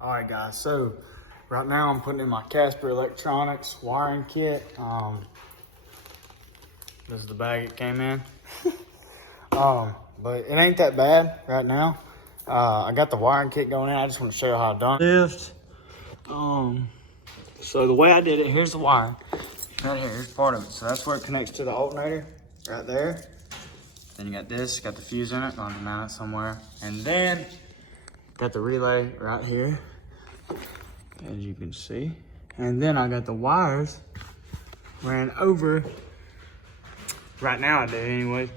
All right, guys, so right now I'm putting in my Casper electronics wiring kit. This is the bag it came in. But it ain't that bad right now. I got the wiring kit going in. I just want to show you how I done it. So the way I did it, here's the wire. Right here, here's part of it. So that's where it connects to the alternator, right there. Then you got this, got the fuse in it, going to mount it somewhere. And then got the relay right here, as you can see. And then I got the wires ran over, right now I do anyway,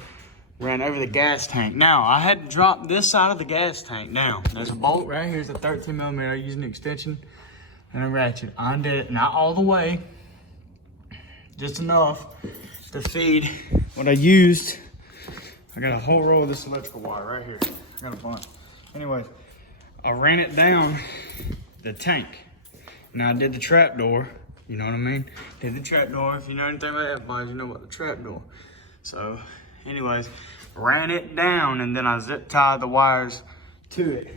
ran over the gas tank. Now, I had to drop this side of the gas tank down. There's a bolt right here, it's a 13 millimeter using an extension and a ratchet. I undid it, not all the way, just enough to feed what I used. I got a whole roll of this electrical wire right here. I got a bunch. Anyways, I ran it down the tank. Now I did the trap door, you know what I mean? Did the trap door. If you know anything about F-boys, you know about the trap door. So, anyways, ran it down and then I zip tied the wires to it.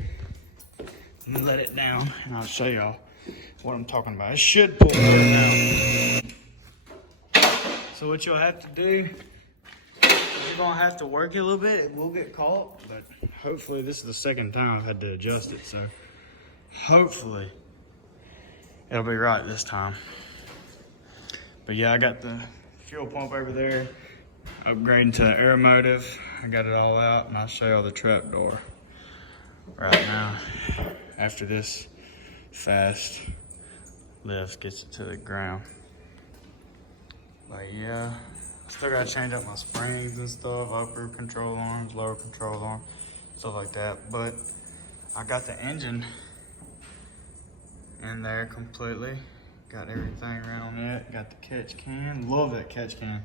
And let it down, and I'll show y'all what I'm talking about. It should pull right now. So what you'll have to do, you're gonna have to work it a little bit. It will get caught, but hopefully this is the second time I've had to adjust it, so hopefully it'll be right this time. But yeah, I got the fuel pump over there, upgrading to aeromotive. I got it all out, and I'll show y'all the trap door right now after this fast lift gets it to the ground. But yeah, still gotta change up my springs and stuff, upper control arms, lower control arms, stuff like that. But I got the engine in there completely. Got everything around it. Got the catch can. Love that catch can.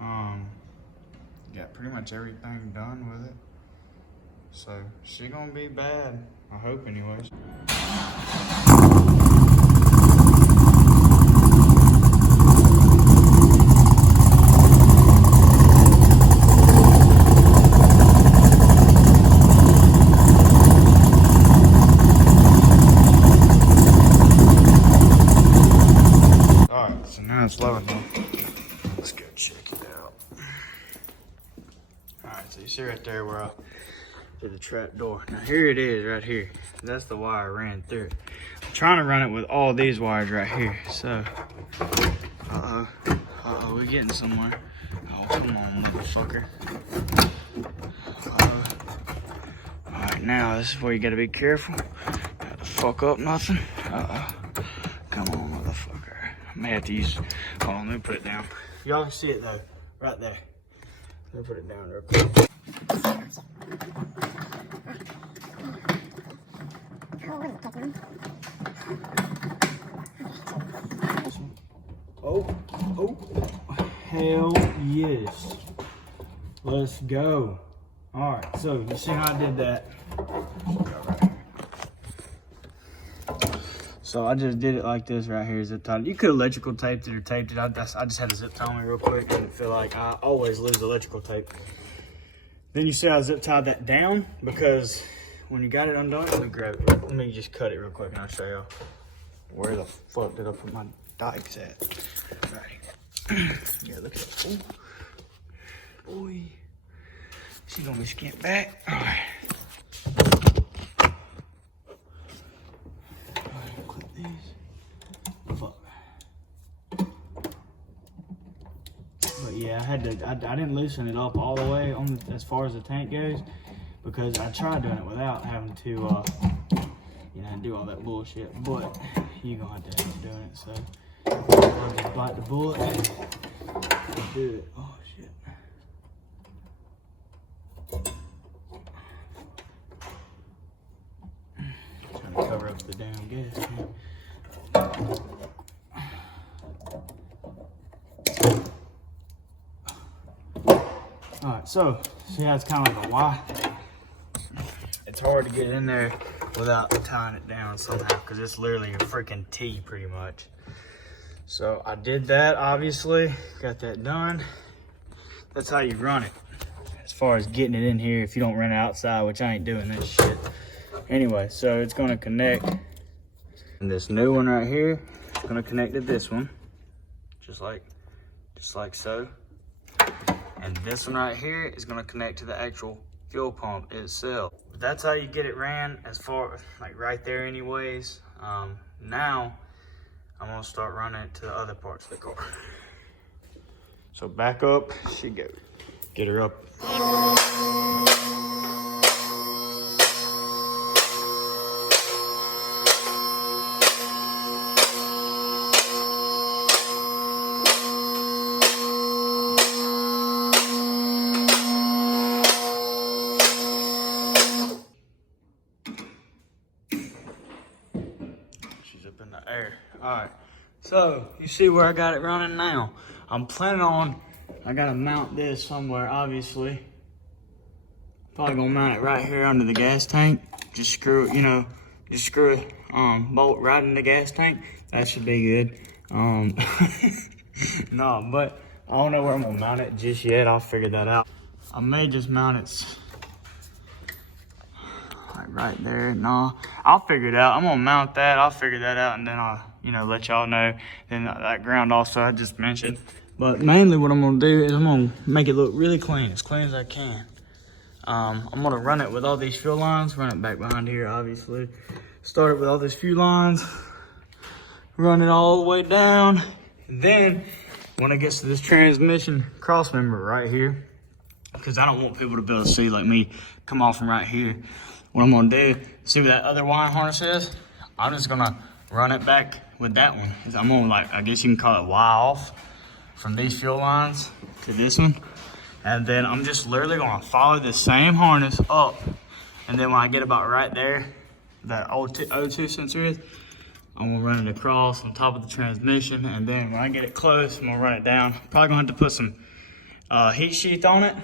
Got pretty much everything done with it. So she gonna be bad. I hope anyways. It's low enough. Let's go check it out. Alright, so you see right there where I did the trap door. Now here it is right here. That's the wire I ran through it. I'm trying to run it with all these wires right here. So, we're getting somewhere. Oh, come on, motherfucker. Alright, now this is where you gotta be careful. Not to fuck up nothing. Come on, motherfucker. I may have to use, hold on, let me put it down. Y'all can see it though, right there. Let me put it down real quick. Oh, hell yes. Let's go. All right, so you see how I did that? So I just did it like this right here, zip tied. You could electrical taped it or taped it. I just had to zip tie me real quick. Didn't feel like I always lose electrical tape. Then you see I zip tied that down because when you got it undone, let me grab it. Let me just cut it real quick and I'll show you where the fuck did I put my dikes at. All right. Yeah, look at that. Ooh. Boy, she's gonna be skint back. All right. Yeah, I didn't loosen it up all the way on as far as the tank goes because I tried doing it without having to, you know, do all that bullshit. But you're gonna have to end up doing it, so I'll just bite the bullet and do it. Oh shit! Trying to cover up the damn gas. Alright, so see how it's kind of like a Y? It's hard to get in there without tying it down somehow because it's literally a freaking T pretty much. So I did that, obviously, got that done. That's how you run it. As far as getting it in here, if you don't run it outside, which I ain't doing that shit. Anyway, so it's gonna connect. And this new one right here is gonna connect to this one, just like so. And this one right here is gonna connect to the actual fuel pump itself. But that's how you get it ran, as far like right there anyways. Now I'm gonna start running it to the other parts of the car. So back up she goes. Get her up. Up in the air. All right, so you see where I got it running now. I'm planning on, I gotta mount this somewhere, obviously. Probably gonna mount it right here under the gas tank. Just screw it, you know, just screw it, bolt right in the gas tank. That should be good. No, but I don't know where I'm gonna mount it just yet. I'll figure that out. I may just mount it right there. No, I'll figure it out. I'm gonna mount that. I'll figure that out, and then I'll, you know, let y'all know. Then that ground also I just mentioned. But mainly what I'm gonna do is I'm gonna make it look really clean as I can. I'm gonna run it with all these fuel lines. Run it back behind here, obviously. Start it with all these fuel lines. Run it all the way down. Then when it gets to this transmission cross member right here, because I don't want people to be able to see like me come off from right here. What I'm gonna do, see where that other wiring harness is? I'm just gonna run it back with that one. I'm gonna, like, I guess you can call it Y off from these fuel lines to this one. And then I'm just literally gonna follow the same harness up. And then when I get about right there, that O2 sensor is, I'm gonna run it across on top of the transmission. And then when I get it close, I'm gonna run it down. Probably gonna have to put some heat sheath on it,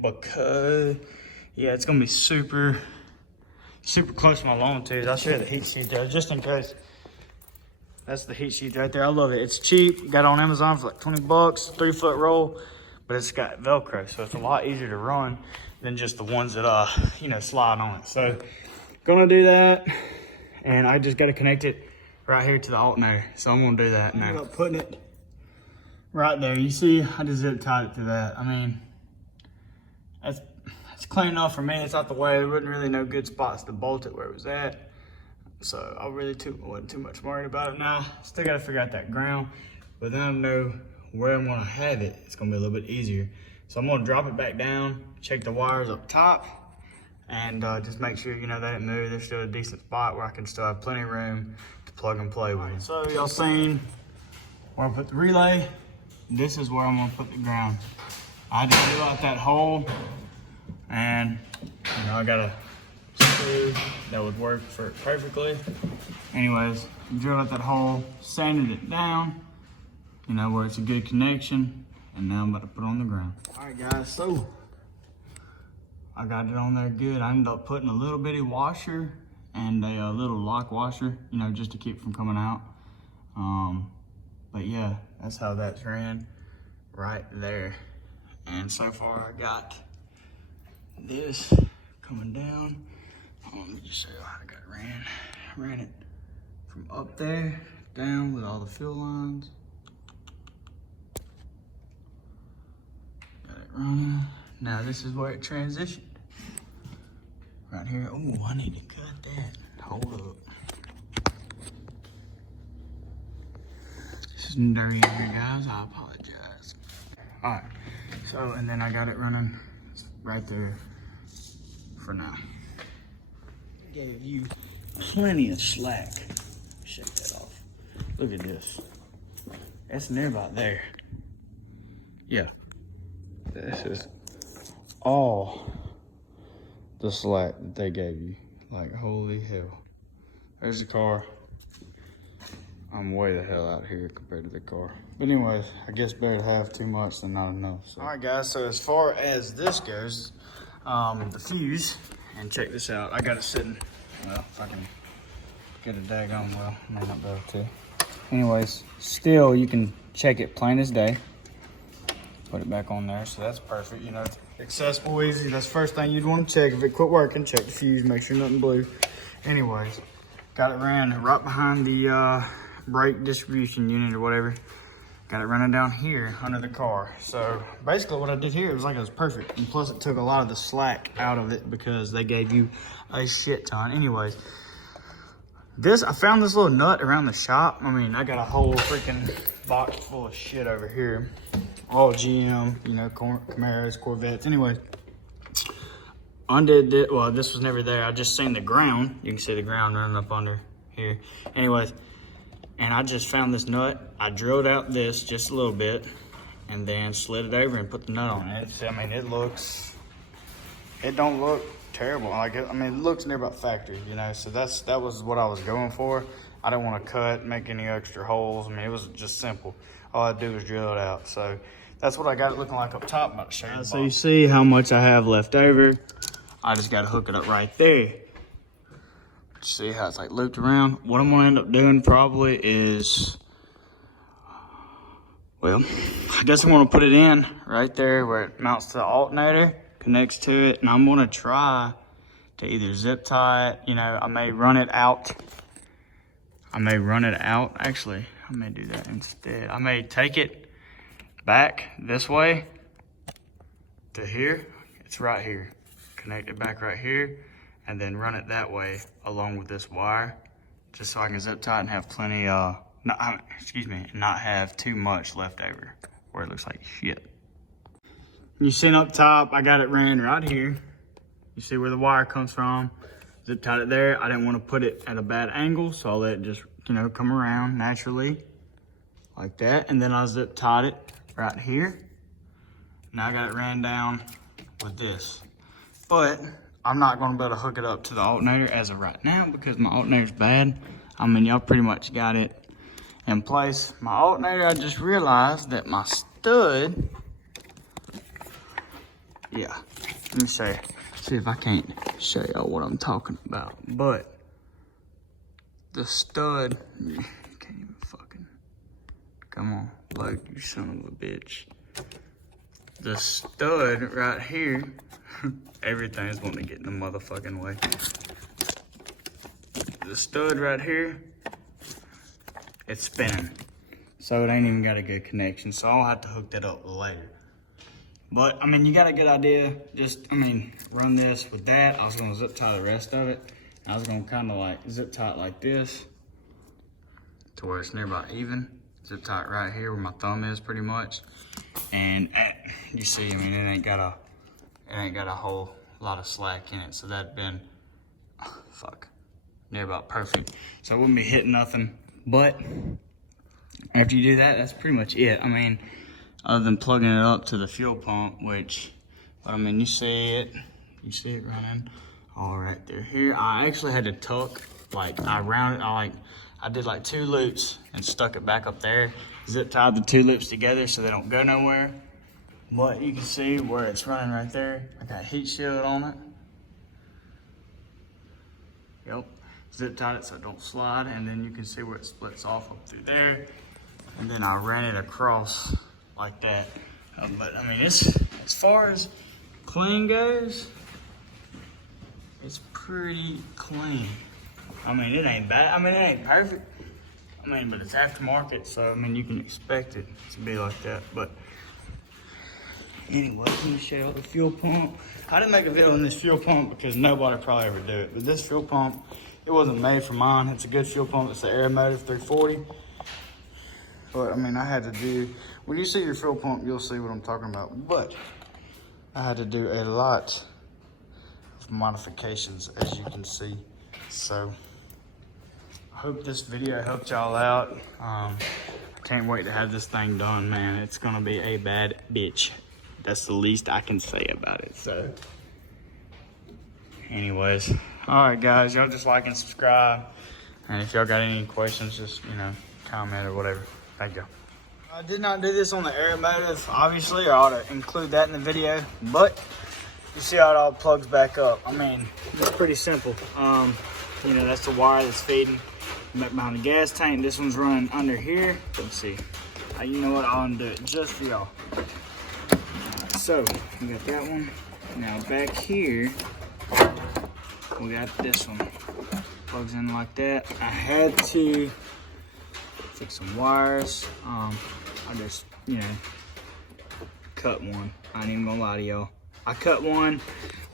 because yeah, it's gonna be super close to my lawn tubes. I'll show you the heat sheet there, just in case. That's the heat sheet right there. I love it. It's cheap. Got it on Amazon for like 20 bucks, 3-foot roll, but it's got Velcro, so it's a lot easier to run than just the ones that, you know, slide on it. So, gonna do that, and I just gotta connect it right here to the alternator. So I'm gonna do that now. I ended up putting it right there. You see, I just zip tied it to that. I mean, that's clean enough for me. It's out the way. There wasn't really no good spots to bolt it where it was at. So I really wasn't too much worried about it now. Still got to figure out that ground. But then I know where I'm going to have it. It's going to be a little bit easier. So I'm going to drop it back down, check the wires up top, and just make sure, you know, they didn't move. There's still a decent spot where I can still have plenty of room to plug and play with. Right, so y'all seen where I put the relay. This is where I'm going to put the ground. I just fill out that hole. And, you know, I got a screw that would work for it perfectly. Anyways, drilled out that hole, sanded it down, you know, where it's a good connection. And now I'm about to put it on the ground. All right, guys, so I got it on there good. I ended up putting a little bitty washer and a little lock washer, you know, just to keep it from coming out. But yeah, that's how that's ran right there. And so far I got this coming down. Let me just show you how I got it ran. Ran it from up there down with all the fuel lines. Got it running. Now this is where it transitioned. Right here. Oh, I need to cut that. Hold up. This is dirty in here, guys. I apologize. All right. So, and then I got it running right there for now. Gave you plenty of slack. Shake that off. Look at this. That's near about there. Yeah. This is all the slack that they gave you. Like, holy hell. There's the car. I'm way the hell out here compared to the car. But anyways, I guess better to have too much than not enough. So. All right, guys, so as far as this goes, the fuse, and check this out. I got it sitting, well, if I can get it daggone well, I may not be able to. Anyways, still you can check it plain as day. Put it back on there, so that's perfect. You know, it's accessible, easy. That's the first thing you'd want to check. If it quit working, check the fuse, make sure nothing blew. Anyways, got it ran right behind the brake distribution unit or whatever. Got it running down here under the car. So basically what I did here, it was like it was perfect. And plus it took a lot of the slack out of it because they gave you a shit ton. Anyways, I found this little nut around the shop. I mean, I got a whole freaking box full of shit over here. All GM, you know, Camaros, Corvettes. Anyway, undid it. Well, this was never there. I just seen the ground. You can see the ground running up under here. Anyways, and I just found this nut. I drilled out this just a little bit and then slid it over and put the nut on it. I mean, it don't look terrible. Like I mean, it looks near about factory, you know, so that was what I was going for. I didn't want to cut, make any extra holes. I mean, it was just simple. All I do is drill it out. So that's what I got it looking like up top. I'm about to show you. So you see how much I have left over. I just got to hook it up right there. See how it's like looped around? What I'm gonna end up doing probably is, well, I guess I'm gonna put it in right there where it mounts to the alternator, connects to it, and I'm gonna try to either zip tie it, you know, I may run it out. Actually, I may do that instead. I may take it back this way to here. It's right here. Connect it back right here. And then run it that way along with this wire, just so I can zip tie it and have plenty, not have too much left over where it looks like shit. You see up top, I got it ran right here. You see where the wire comes from. Zip tied it there. I didn't want to put it at a bad angle, so I let it just, you know, come around naturally like that. And then I zip tied it right here. Now I got it ran down with this. But I'm not going to be able to hook it up to the alternator as of right now because my alternator's bad. I mean, y'all pretty much got it in place. My alternator, I just realized that my stud, yeah, let me show you. See if I can't show y'all what I'm talking about. But the stud, you can't even fucking, come on, load, you son of a bitch. The stud right here, everything's wanting to get in the motherfucking way. The stud right here, it's spinning. So it ain't even got a good connection. So I'll have to hook that up later. But, I mean, you got a good idea. Just, I mean, run this with that. I was gonna zip tie the rest of it. I was gonna kind of like zip tie it like this to where it's nearby even. Zip tie it right here where my thumb is pretty much. And you see, I mean, it ain't got a whole lot of slack in it. So that'd been, near about perfect. So it wouldn't be hitting nothing. But after you do that, that's pretty much it. I mean, other than plugging it up to the fuel pump, which, I mean, you see it running all right there. Here, I actually had to tuck, like, I did like 2 loops and stuck it back up there. Zip tied the 2 loops together so they don't go nowhere. But you can see where it's running right there. I got heat shield on it. Yep, zip tied it so it don't slide. And then you can see where it splits off up through there. And then I ran it across like that. But I mean, it's, as far as clean goes, it's pretty clean. I mean, it ain't bad. I mean, it ain't perfect. I mean, but it's aftermarket, so I mean, you can expect it to be like that. But anyway, let me show you the fuel pump. I didn't make a video on this fuel pump because nobody probably ever do it. But this fuel pump, it wasn't made for mine. It's a good fuel pump. It's the Aeromotive 340. But I mean, I had to do, when you see your fuel pump, you'll see what I'm talking about. But I had to do a lot of modifications, as you can see. So I hope this video helped y'all out. I can't wait to have this thing done, man. It's gonna be a bad bitch. That's the least I can say about it. So anyways, all right guys, y'all just like and subscribe. And if y'all got any questions, just, you know, comment or whatever. Thank you. I did not do this on the Aeromotive, obviously, or I ought to include that in the video, but you see how it all plugs back up. I mean, it's pretty simple. You know, that's the wire that's feeding back behind the gas tank. This one's running under here. Let's see. You know what? I'll undo it just for y'all. So we got that one. Now back here, we got this one. Plugs in like that. I had to fix some wires. I just, you know, cut one. I ain't even gonna lie to y'all. I cut one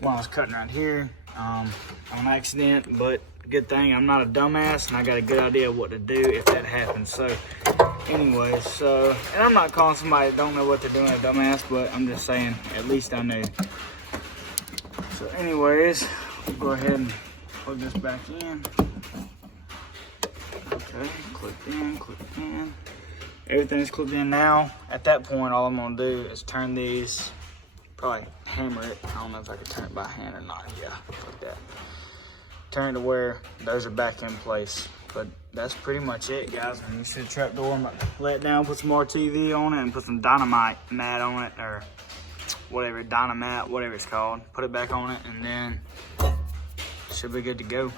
while I was cutting right here on accident, but good thing I'm not a dumbass and I got a good idea of what to do if that happens. So anyways, and I'm not calling somebody that don't know what they're doing a dumbass, but I'm just saying, at least I knew. So anyways, we'll go ahead and plug this back in. Okay, clipped in. Everything's clipped in now. At that point, all I'm gonna do is turn these, probably hammer it. I don't know if I can turn it by hand or not. Yeah, like that. Turn it to where those are back in place. But that's pretty much it, guys. When you see the trap door, I'm gonna let it down, put some more TV on it, and put some dynamite mat on it, or whatever, dynamite, whatever it's called. Put it back on it, and then it should be good to go.